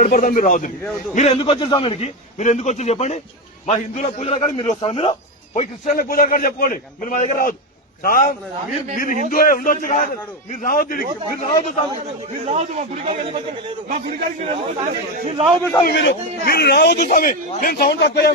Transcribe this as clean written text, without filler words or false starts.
మాట్లాడబడతాను మీరు రావద్దు. మీరు ఎందుకు వచ్చారు స్వామికి? మీరు ఎందుకు వచ్చారు చెప్పండి. మా హిందువుల పూజల కాడ మీరు వస్తారు, మీరు పోయి క్రిస్టియన్ల పూజల కాడ చెప్పుకోండి. మీరు మా దగ్గర రావద్దు. మీరు హిందువే ఉండొచ్చు కాదు, మీరు రావద్దు. మీరు రావద్దు స్వామి, మీరు రావద్దు. మా గుడికాడికి మా గుడికాడికి మీరు రావద్దు స్వామి, మీరు రావద్దు స్వామి. మేము సౌండ్ తక్కువ